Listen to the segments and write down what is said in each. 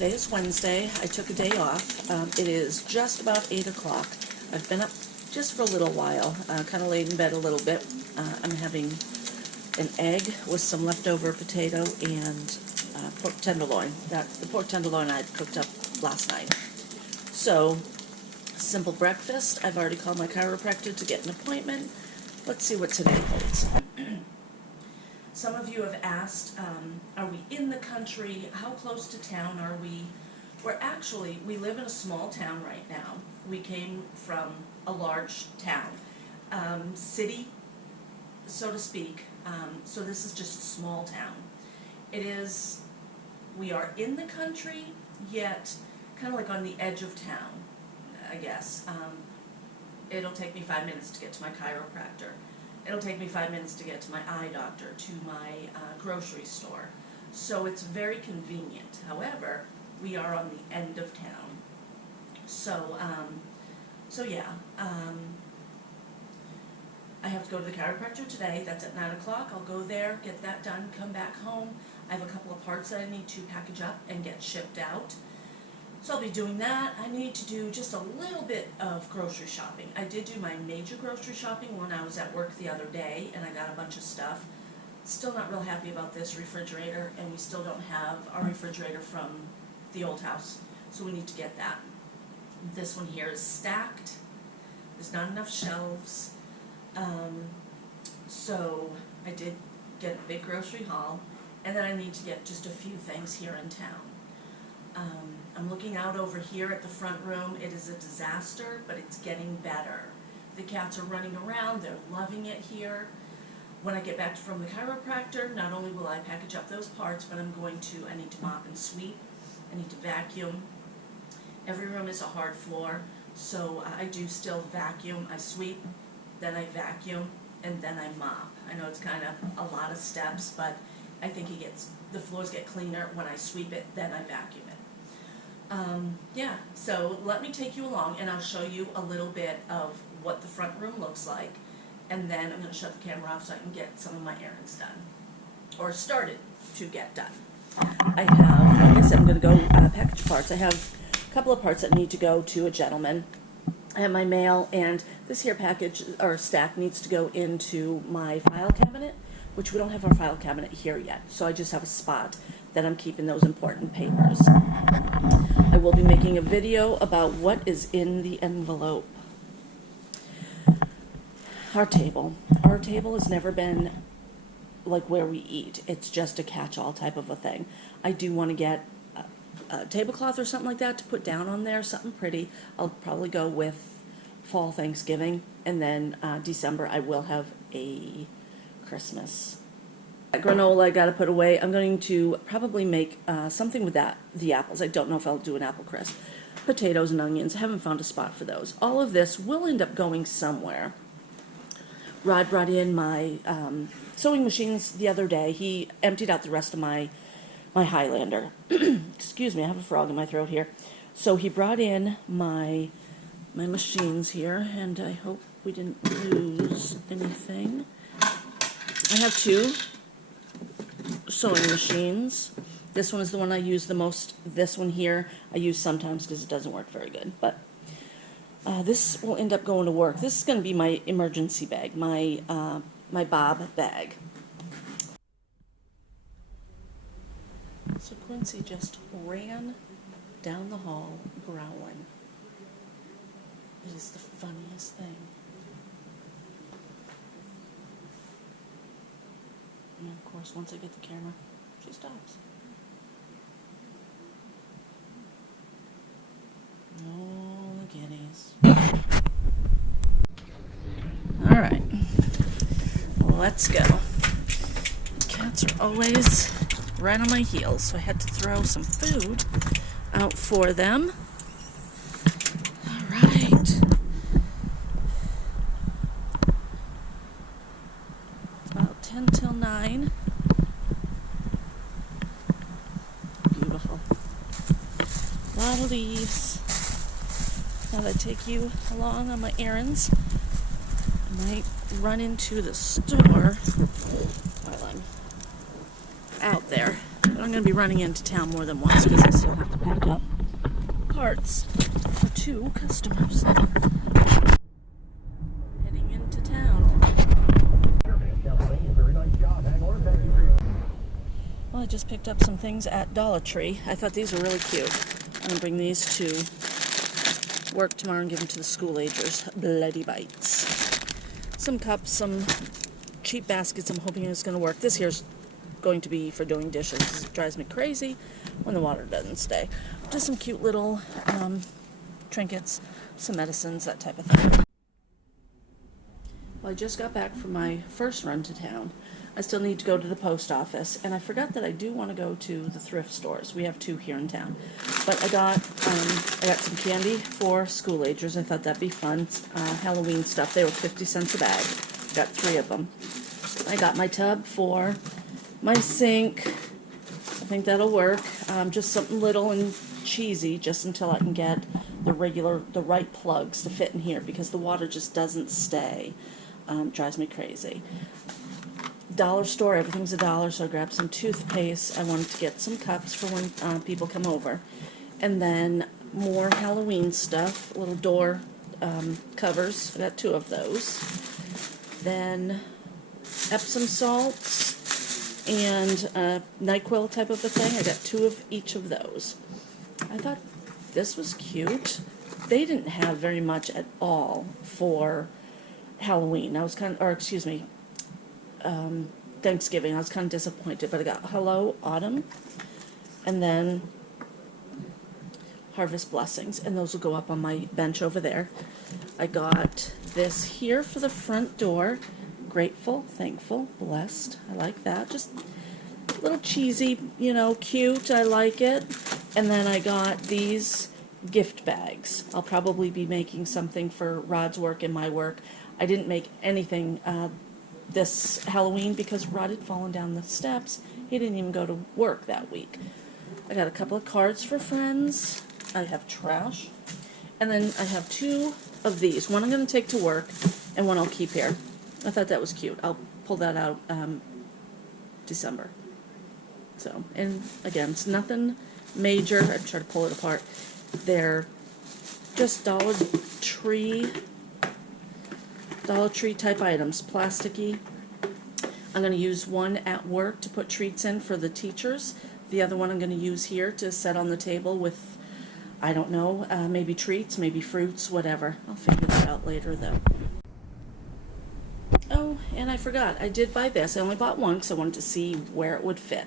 Today is Wednesday. I took a day off. It is just about 8 o'clock. I've been up just for a little while, kind of laid in bed a little bit. I'm having an egg with some leftover potato and pork tenderloin. The pork tenderloin I had cooked up last night. So, simple breakfast. I've already called my chiropractor to get an appointment. Let's see what today holds. Some of you have asked, are we in the country? How close to town are we? We live in a small town right now. We came from a large town, city, so to speak. So this is just a small town. We are in the country, yet kind of like on the edge of town, I guess. It'll take me 5 minutes to get to my chiropractor. It'll take me 5 minutes to get to my eye doctor, to my grocery store. So it's very convenient. However, we are on the end of town. So yeah. I have to go to the chiropractor today. That's at 9 o'clock. I'll go there, get that done, come back home. I have a couple of parts that I need to package up and get shipped out. So I'll be doing that. I need to do just a little bit of grocery shopping. I did do my major grocery shopping when I was at work the other day, and I got a bunch of stuff. Still not real happy about this refrigerator, and we still don't have our refrigerator from the old house, so we need to get that. This one here is stacked. There's not enough shelves. So I did get a big grocery haul, and then I need to get just a few things here in town. I'm looking out over here at the front room. It is a disaster, but it's getting better. The cats are running around. They're loving it here. When I get back from the chiropractor, not only will I package up those parts, but I need to mop and sweep. I need to vacuum. Every room is a hard floor, so I do still vacuum. I sweep, then I vacuum, and then I mop. I know it's kind of a lot of steps, but I think the floors get cleaner when I sweep it, then I vacuum it. Yeah, so let me take you along and I'll show you a little bit of what the front room looks like, and then I'm going to shut the camera off so I can get some of my errands done, or started to get done. I have, like I said, I'm going to go package parts. I have a couple of parts that need to go to a gentleman. I have my mail, and this here package or stack needs to go into my file cabinet, which we don't have our file cabinet here yet, so I just have a spot that I'm keeping those important papers. I will be making a video about what is in the envelope. Our table has never been like where we eat. It's just a catch-all type of a thing. I do want to get a tablecloth or something like that to put down on there, something pretty. I'll probably go with fall Thanksgiving, and then December I will have a Christmas. Granola I gotta put away. I'm going to probably make something with the apples. I don't know if I'll do an apple crisp. Potatoes and onions. I haven't found a spot for those. All of this will end up going somewhere. Rod brought in my sewing machines the other day. He emptied out the rest of my Highlander. Excuse me, I have a frog in my throat here. So he brought in my machines here, and I hope we didn't lose anything. I have two sewing machines. This one is the one I use the most. This one here I use sometimes because it doesn't work very good. But this will end up going to work. This is going to be my emergency bag, my Bob bag. So Quincy just ran down the hall growling. It is the funniest thing. And of course, once I get the camera, she stops. Oh, the guineas. All right, let's go. Cats are always right on my heels, so I had to throw some food out for them. All right. About 10 till 9. Beautiful. A lot of leaves. Now that I take you along on my errands, I might run into the store while I'm out there. But I'm I'm going to be running into town more than once because I still have to pack up parts for 2 customers. Heading into town. Well, I just picked up some things at Dollar Tree. I thought these were really cute. I'm going to bring these to work tomorrow and give them to the school agers. Bloody bites. Some cups, some cheap baskets. I'm hoping it's going to work. This here's going to be for doing dishes. It drives me crazy when the water doesn't stay. Just some cute little trinkets, some medicines, that type of thing. Well, I just got back from my first run to town. I still need to go to the post office, and I forgot that I do want to go to the thrift stores. We have 2 here in town. But I got some candy for school agers. I thought that'd be fun. Halloween stuff. They were 50 cents a bag. Got 3 of them. I got my tub for my sink. I think that'll work. Just something little and cheesy, just until I can get the right plugs to fit in here, because the water just doesn't stay. Drives me crazy. Dollar store, everything's $1, so I grabbed some toothpaste. I wanted to get some cups for when people come over. And then more Halloween stuff, little door covers. I got 2 of those. Then Epsom salts and NyQuil type of a thing. I got 2 of each of those. I thought this was cute. They didn't have very much at all for Halloween. I was Thanksgiving. I was kind of disappointed, but I got Hello Autumn and then Harvest Blessings, and those will go up on my bench over there. I got this here for the front door. Grateful, thankful, blessed. I like that. Just a little cheesy, cute. I like it. And then I got these gift bags. I'll probably be making something for Rod's work and my work. I didn't make anything this Halloween because Rod had fallen down the steps. He didn't even go to work that week. I got a couple of cards for friends. I have trash. And then I have 2 of these. One I'm going to take to work and one I'll keep here. I thought that was cute. I'll pull that out December. So, and again, it's nothing major. I'm trying to pull it apart. They're just Dollar Tree type items, plasticky. I'm going to use one at work to put treats in for the teachers. The other one I'm going to use here to set on the table with, I don't know, maybe treats, maybe fruits, whatever. I'll figure that out later though. Oh, and I forgot, I did buy this. I only bought one because I wanted to see where it would fit.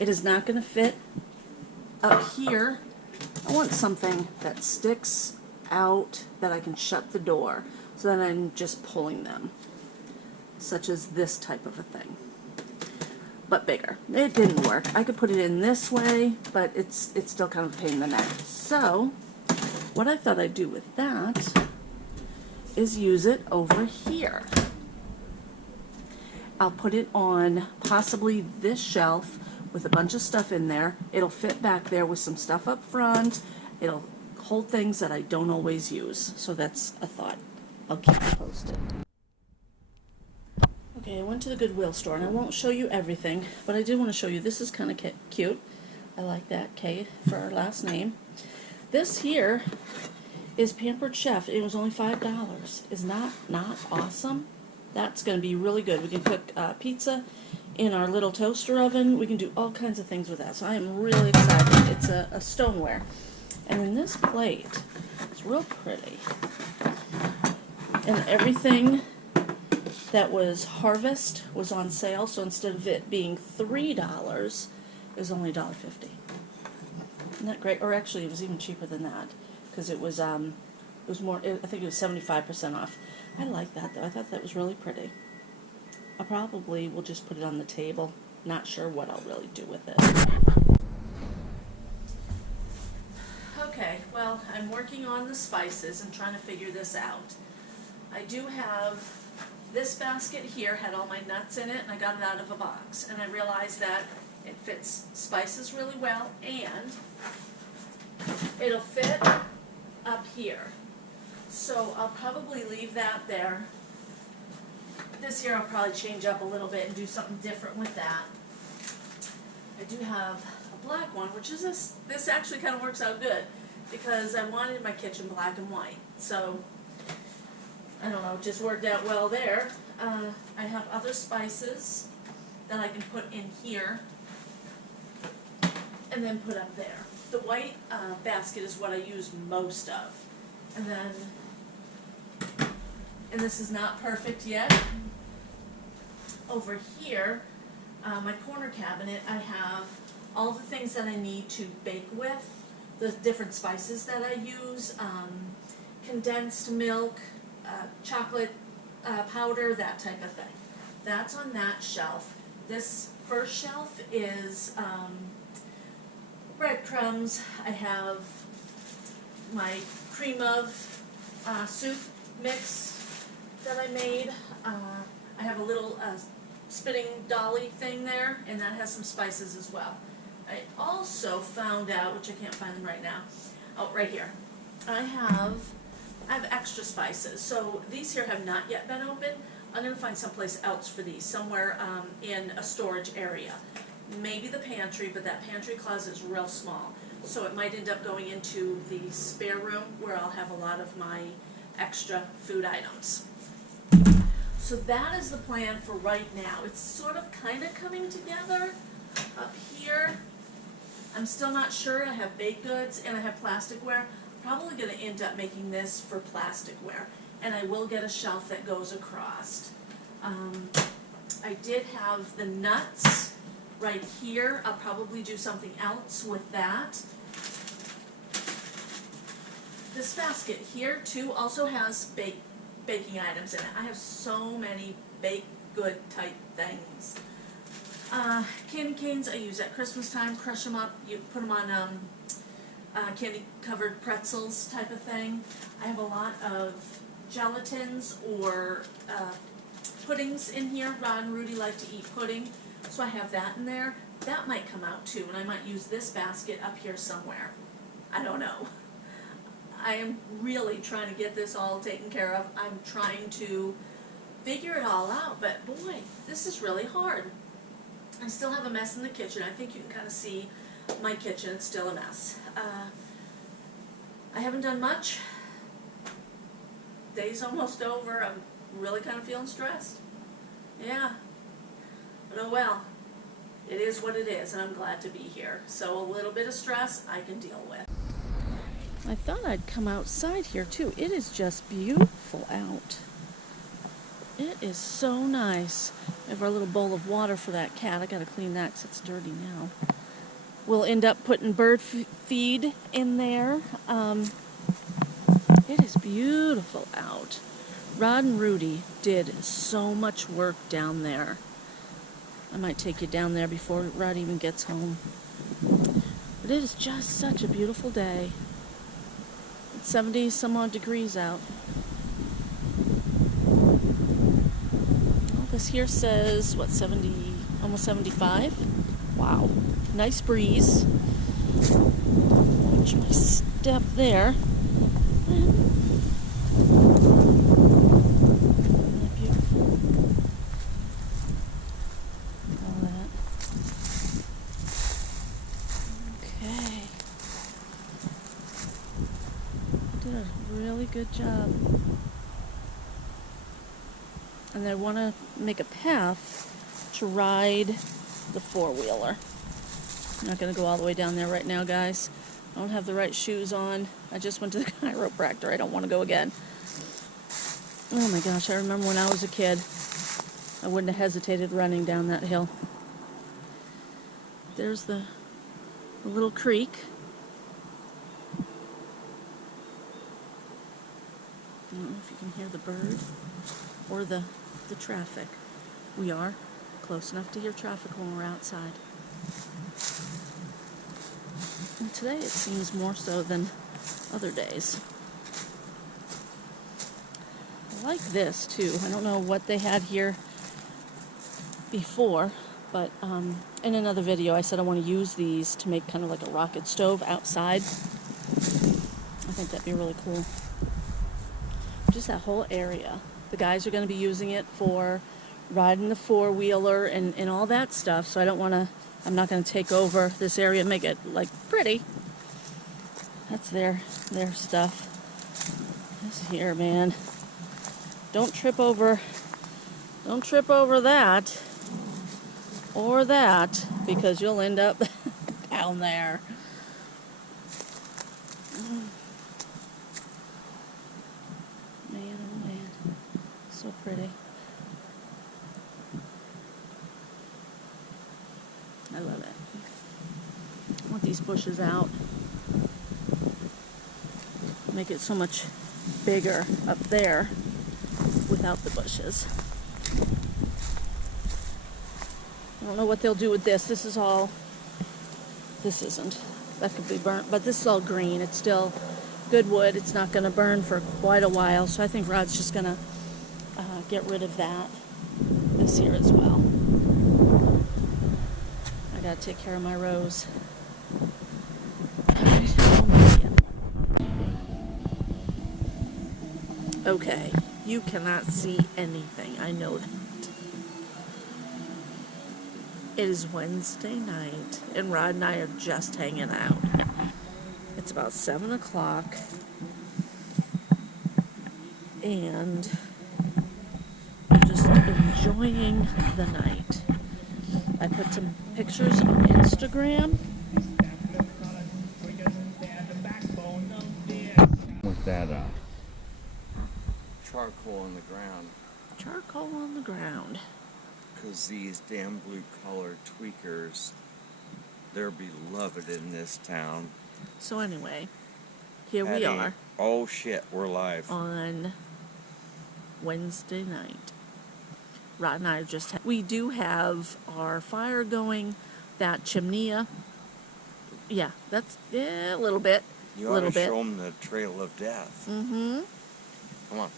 It is not going to fit up here. I want something that sticks out that I can shut the door. So then I'm just pulling them, such as this type of a thing, but bigger. It didn't work. I could put it in this way, but it's still kind of a pain in the neck. So what I thought I'd do with that is use it over here. I'll put it on possibly this shelf with a bunch of stuff in there. It'll fit back there with some stuff up front. It'll hold things that I don't always use. So that's a thought. I'll keep you posted. Okay, I went to the Goodwill store, and I won't show you everything, but I did want to show you. This is kind of cute. I like that, K for our last name. This here is Pampered Chef. It was only $5. Is not awesome? That's going to be really good. We can cook pizza in our little toaster oven. We can do all kinds of things with that. So I am really excited. It's a stoneware. And then this plate is real pretty. And everything that was Harvest was on sale, so instead of it being $3, it was only $1.50. Isn't that great? Or actually, it was even cheaper than that, because it was more. I think it was 75% off. I like that though. I thought that was really pretty. I probably will just put it on the table. Not sure what I'll really do with it. Okay, well, I'm working on the spices and trying to figure this out. I do have this basket here, had all my nuts in it, and I got it out of a box. And I realized that it fits spices really well, and it'll fit up here. So I'll probably leave that there. This year I'll probably change up a little bit and do something different with that. I do have a black one, which is this actually kind of works out good because I wanted my kitchen black and white. So, I don't know, it just worked out well there. I have other spices that I can put in here and then put up there. The white basket is what I use most of. And then, and this is not perfect yet, over here, my corner cabinet, I have all the things that I need to bake with, the different spices that I use, condensed milk, chocolate powder, that type of thing. That's on that shelf. This first shelf is breadcrumbs. I have my cream of soup mix that I made. I have a little spinning dolly thing there, and that has some spices as well. I also found out, which I can't find them right now, oh, right here. I have extra spices. So these here have not yet been opened. I'm going to find someplace else for these, somewhere in a storage area. Maybe the pantry, but that pantry closet is real small. So it might end up going into the spare room where I'll have a lot of my extra food items. So that is the plan for right now. It's sort of kind of coming together up here. I'm still not sure. I have baked goods and I have plasticware. Probably going to end up making this for plasticware, and I will get a shelf that goes across. I did have the nuts right here. I'll probably do something else with that. This basket here too also has baking items in it. I have so many baked good type things. Candy canes I use at Christmas time. Crush them up. You put them on candy covered pretzels type of thing. I have a lot of gelatins or puddings in here. Rod and Rudy like to eat pudding, so I have that in there. That might come out too, and I might use this basket up here somewhere. I don't know. I am really trying to get this all taken care of. I'm trying to figure it all out, but boy, this is really hard. I still have a mess in the kitchen. I think you can kind of see my kitchen. It's still a mess. I haven't done much. Day's almost over. I'm really kind of feeling stressed. Yeah. But oh well. It is what it is, and I'm glad to be here. So a little bit of stress I can deal with. I thought I'd come outside here too. It is just beautiful out. It is so nice. We have our little bowl of water for that cat. I gotta clean that because it's dirty now. We'll end up putting bird feed in there. It is beautiful out. Rod and Rudy did so much work down there. I might take you down there before Rod even gets home. But it is just such a beautiful day. It's 70 some odd degrees out. Well, this here says, what, 70, almost 75? Wow. Nice breeze. Watch my step there. Good job. And I want to make a path to ride the four-wheeler. I'm not going to go all the way down there right now, guys. I don't have the right shoes on. I just went to the chiropractor. I don't want to go again. Oh my gosh, I remember when I was a kid, I wouldn't have hesitated running down that hill. There's the little creek. I don't know if you can hear the bird or the traffic. We are close enough to hear traffic when we're outside. And today it seems more so than other days. I like this too. I don't know what they had here before, but in another video I said I want to use these to make kind of like a rocket stove outside. I think that'd be really cool. Just that whole area. The guys are going to be using it for riding the four-wheeler and all that stuff, so I'm not gonna take over this area and make it, like, pretty. That's their stuff. This here, man. Don't trip over that or that, because you'll end up down there. Man, oh man, so pretty. I love it. I want these bushes out. Make it so much bigger up there without the bushes. I don't know what they'll do with this. This isn't. That could be burnt, but this is all green. It's still good wood. It's not going to burn for quite a while, so I think Rod's just going to get rid of that this year as well. I got to take care of my rose. Okay, you cannot see anything. I know that. It is Wednesday night, and Rod and I are just hanging out. It's about 7 o'clock, and we're just enjoying the night. I put some pictures on Instagram. With that charcoal on the ground. Charcoal on the ground. Because these damn blue collar tweakers, they're beloved in this town. So anyway, here we are. Oh shit, we're live. On Wednesday night. Rod and I we do have our fire going, that chimney. Yeah, that's a little bit. You ought to show them the trail of death. Mm-hmm. Come on.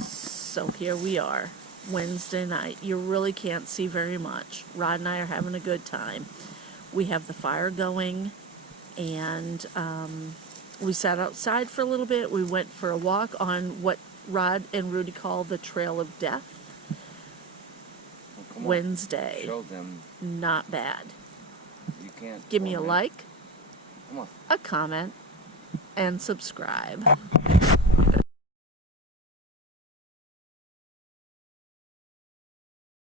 So here we are, Wednesday night. You really can't see very much. Rod and I are having a good time. We have the fire going, and we sat outside for a little bit. We went for a walk on what Rod and Rudy call the Trail of Death. Well, Wednesday. Show them. Not bad. You can't. Give me a like, Come on. a comment, and subscribe.